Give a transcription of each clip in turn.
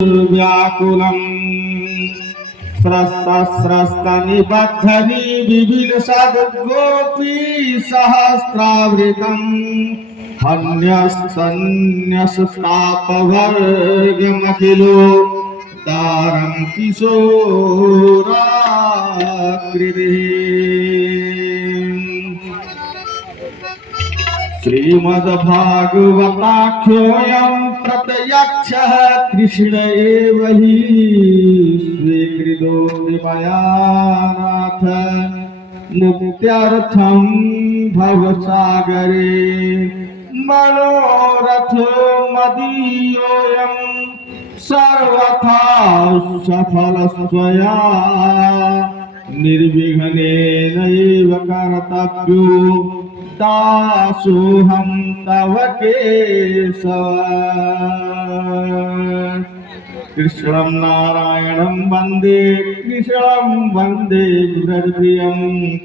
व्याकुलम् स्रस्तनिबद्धनि विभिलसद्गोपी सहस्रावृतम् हन्यस्तन्यस्तापवर्गमखिलो दारं किशोराकृतिः श्रीमद्भागवताख्योऽयं प्रत्यक्षः कृष्ण एव हि स्वीकृतोऽस्ति मया नाथ मुक्त्यर्थं भवसागरे मनोरथो मदीयोऽयं सर्वथा सफलस्त्वया निर्विघ्नेनैव कर्तव्यो दासोऽहं तव केशव। कृष्णं नारायणं वन्दे कृष्णं वन्दे गुरुप्रियं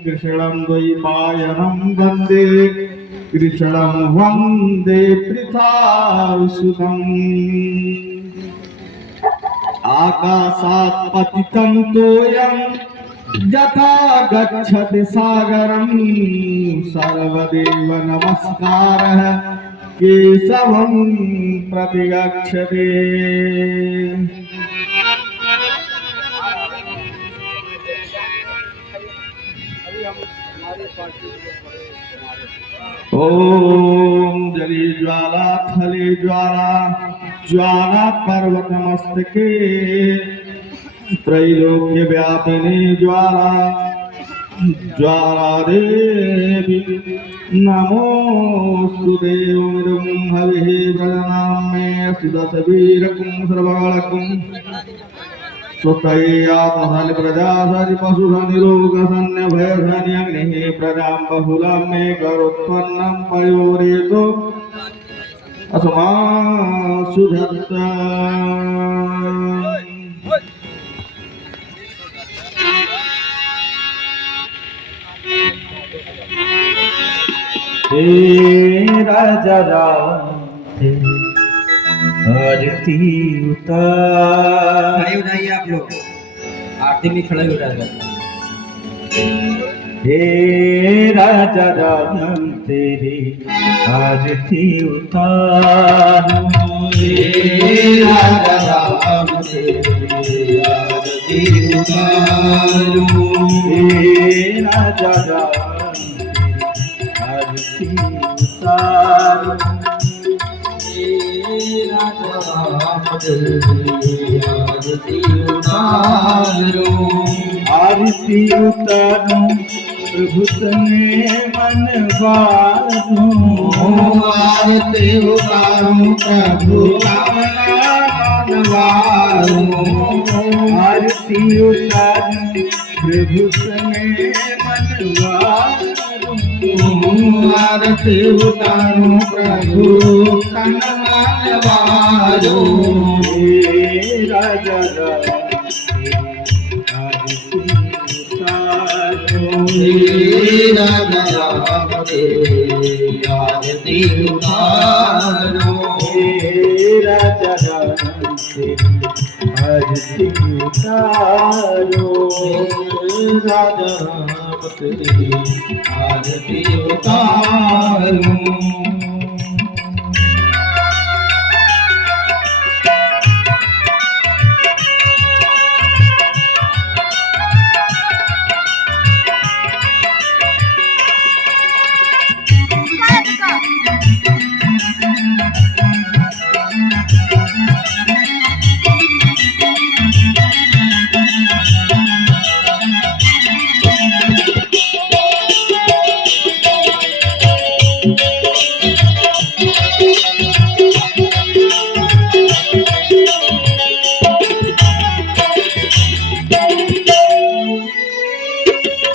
कृष्णं द्वैपायनं वन्दे कृष्णं वन्दे पृथासुतम्। आकाशात् पतितं तोयं यथा गच्छति सागरं सर्वदेव नमस्कारः केशवं प्रतिगच्छते। ओम जली ज्वाला थली ज्वाला ज्वाला पर्वतमस्तके त्रैलोक्य व्यापिनी ज्वाला ज्वाला देवी नमोस्तुते। ओम हविः प्रजनामे सुदशवीरकुं सर्वबालकुं स्वस्तयात्मधनि प्रजाधरि पशुधनि लोकसन्य भयधनि अग्निः प्रजां बहुलं मे करोत्पन्नं पयोरेतो अस्मासु धत्ता। हे राजा राम आरती उतार। खड़े हो जाइए आप लोग, आरती में खड़े हो जाएगा। हे राजा राम तेरी आरती उतारो। हे राजा राम तेरी आरती उतारो। हे राजा राम आरती उतारो। हे राजा राम तेरी आरती उतारो। आरती उतारो प्रभु तने मन वारो। आरती उतारो प्रभु कामना मन वारो। आरती उतारो प्रभु तने मन वारो। आरती उतारो प्रभु तन मन वारो। हे राजा राम आरती उतारो। हे राजा राम तेरी आरती उतारो। हे राजा राम तेरी आरती उतारो। राजा राम तेरी आरती उतारो।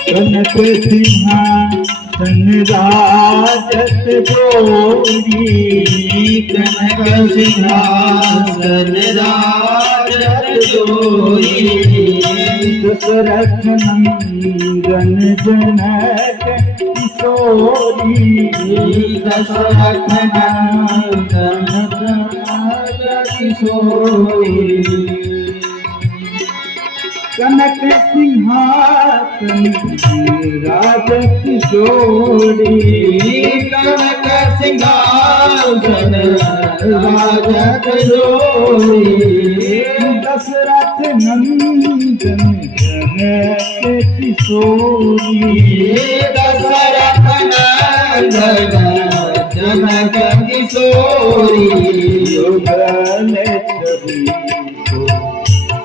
कनक सिंहासन राजत जोड़ी। कनक सिंहासन राजत जोड़ी। दशरथ नंदन जनक किशोरी। दशरथ नंदन जनक किशोरी कनक सिंहासन राज किशोरी कनक सिंहासन राजा किशोरी दशरथ नंदन जनक किशोरी दशरथ नंदन जनक किशोरी युगल छवि को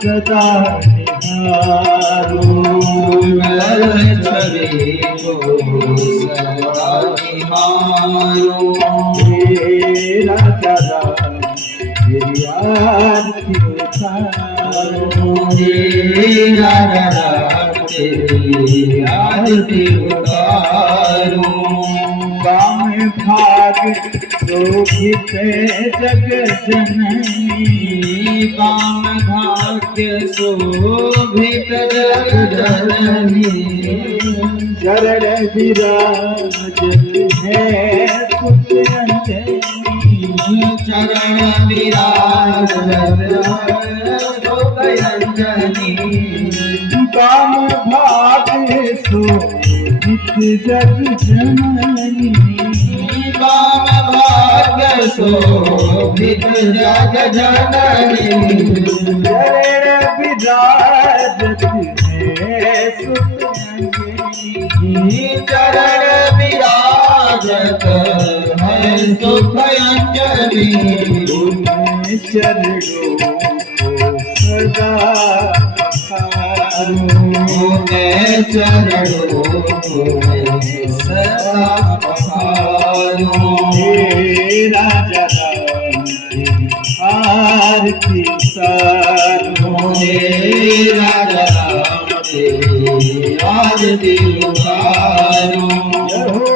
सदा निहारो छवि को सदा निहारो हे राजा राम गिरियारती उतारो तेरी आरती उतारो बाम भाग शोभित जग जननी काम भाग्य शोभित जग जननी चरण विराजत है सुत अंजनी चरण विराजत सुतयंजनी बाम भाग शोभित जग जननी काम भाग्य शोभित जग जननी चरण विराजत है सुत अंजनी चरण विराजत है सुखयंजनी उन चरणों को सदा उन्हें चरणों को सदा पखारो हे राजा राम तेरी आरती उतारो हे राजा राम तेरी आरती उतारो हो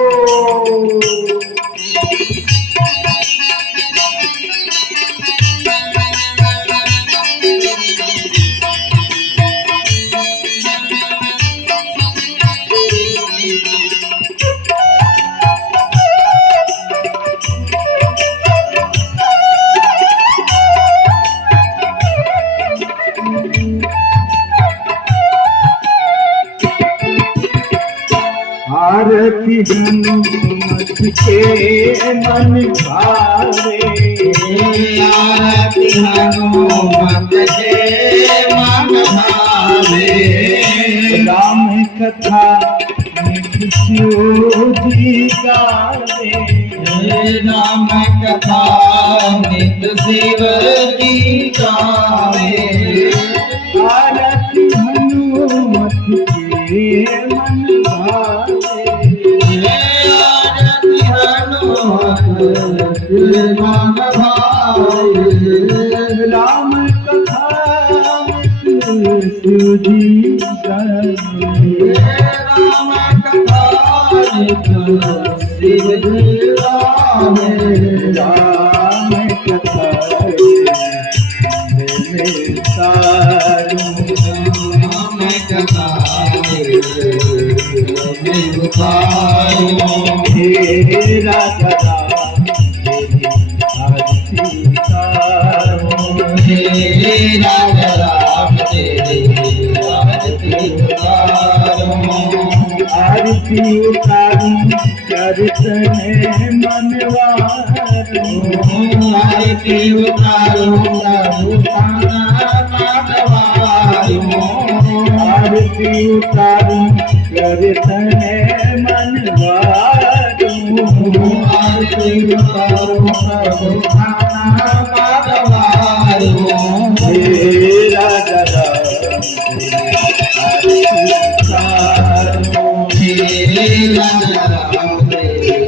आरती हनुमत के मन भावे आरती हनुमत के मन भावे राम कथा जी गावे राम कथा नित शिव जी गावे आरती हनुमत के मन भावे आरती हनुमत मन भावे राम कथा शिव जी गावे राम कथा नित शिव जी गावे राम कथा में सारू राम कथा में उतारो हे राजा राम तेरी आरती उतारो हे राजा राम तेरी आरती उतारो आरती उतारू चरितन मनवारो आरती उतारो पाना मानवारो आरती उतारू चरितन मनवारो आरती उतारो पाना मानवारो हे राजा राम तेरी आरती उतारो हे राजा राम तेरी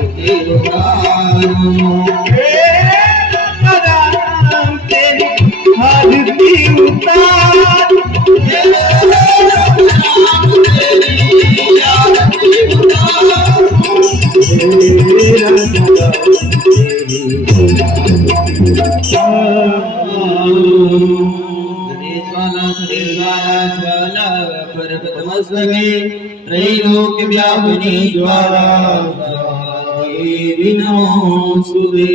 आरती उतारो हे राजा राम तेरी आरती उतारो हे राम तेरी आरती उतारो हे राजा राम तेरी ज्वाला पर्वतमस्तके त्रैलोक्य व्यापिनी ज्वाला विनो सुदे